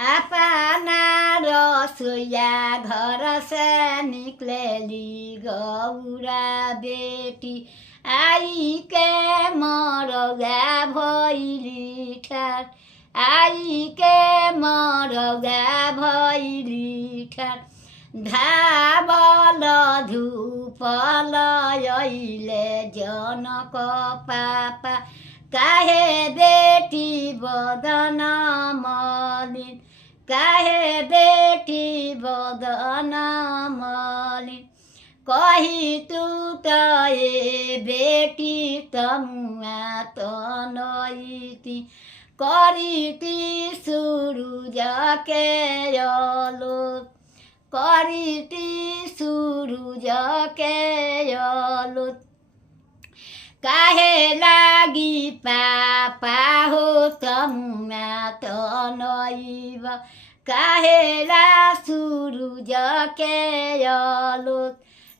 अपना रसोइया घर से निकलेली गौरा बेटी आई के मरौगा भैली ठार आई के मरौगा भैली ठार धावल धूपल अइले जनक पापा काहे बेटी बदन मलिन काहे बेटी बदन मलिन कही टूटे बेटी तमुआ तनैती करीती सूरज के आलोक करीती सूरज के आलोक काहे लागी पापा हो तमुआ तनैब काहेला सूरज के आलोक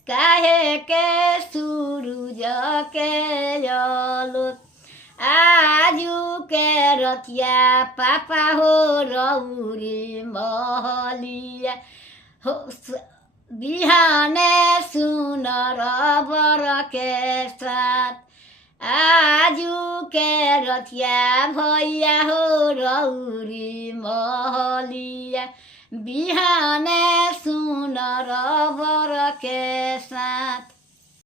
काहे के सूरज के आलोक आजू के रतिया पापा हो रौरी महलिया हो बिहाने सुनर बर के साथ आजू के रतिया भैया हो रौरी महलिया बिहाने सुनर बर के साथ।